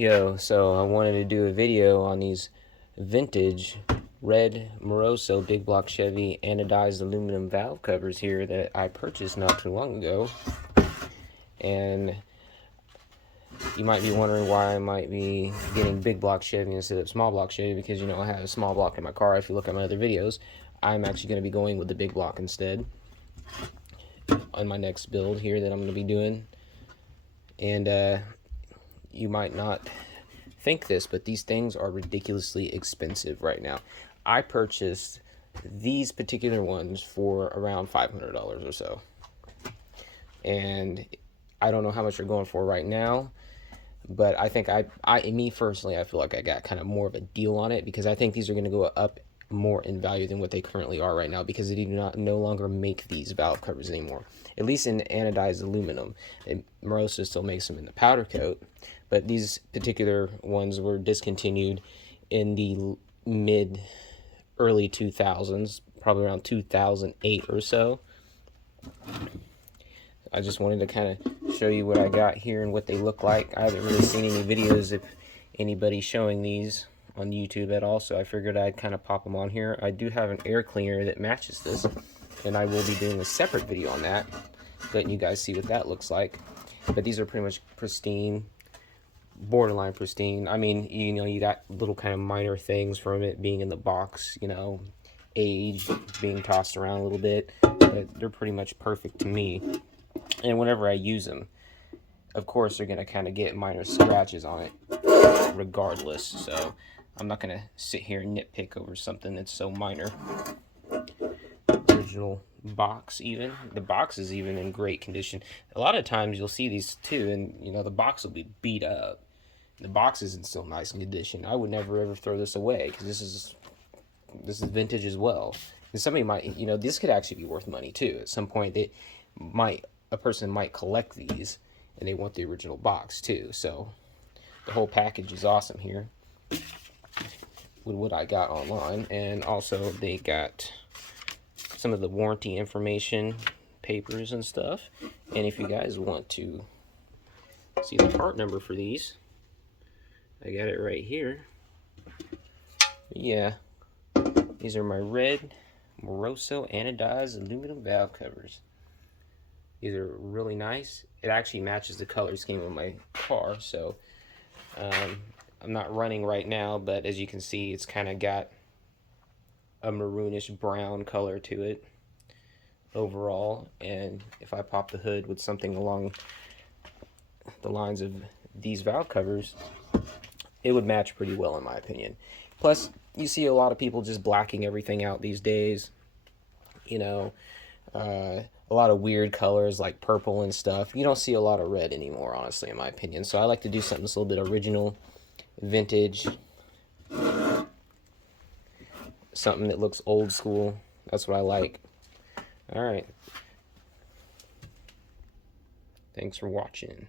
So I wanted to do a video on these vintage red Moroso big block Chevy anodized aluminum valve covers here that I purchased not too long ago. And you might be wondering why I might be getting big block Chevy instead of small block Chevy, because I have a small block in my car. If you look at my other videos, I'm actually going to be going with the big block instead on my next build here that I'm going to be doing. And you might not think this, but these things are ridiculously expensive right now. I purchased these particular ones for around $500 or so, and I don't know how much they're going for right now, but I think me personally, I feel like I got kind of more of a deal on it, because I think these are going to go up more in value than what they currently are right now, because they do not no longer make these valve covers anymore, at least in anodized aluminum. Moroso still makes them in the powder coat, but these particular ones were discontinued in the early 2000s, probably around 2008 or so. I just wanted to kind of show you what I got here and what they look like. I haven't really seen any videos of anybody showing these on YouTube at all, so I figured I'd kind of pop them on here. I do have an air cleaner that matches this, and I will be doing a separate video on that, letting you guys see what that looks like. But these are pretty much pristine, borderline pristine. I mean, you got little kind of minor things from it being in the box, age, being tossed around a little bit, but they're pretty much perfect to me. And whenever I use them, of course, they're going to kind of get minor scratches on it regardless. So I'm not going to sit here and nitpick over something that's so minor. Original box even. The box is even in great condition. A lot of times you'll see these too, and the box will be beat up. The box isn't still nice condition. I would never ever throw this away, because this is vintage as well. And somebody might, this could actually be worth money too. At some point, a person might collect these, and they want the original box too. So the whole package is awesome here with what I got online. And also they got some of the warranty information, papers and stuff. And if you guys want to see the part number for these, I got it right here. Yeah, these are my red Moroso anodized aluminum valve covers. These are really nice. It actually matches the color scheme of my car, so I'm not running right now, but as you can see, it's kind of got a maroonish brown color to it overall. And if I pop the hood with something along the lines of these valve covers, it would match pretty well in my opinion. Plus, you see a lot of people just blacking everything out these days. A lot of weird colors like purple and stuff. You don't see a lot of red anymore, honestly, in my opinion. So I like to do something that's a little bit original, vintage, something that looks old school. That's what I like. All right. Thanks for watching.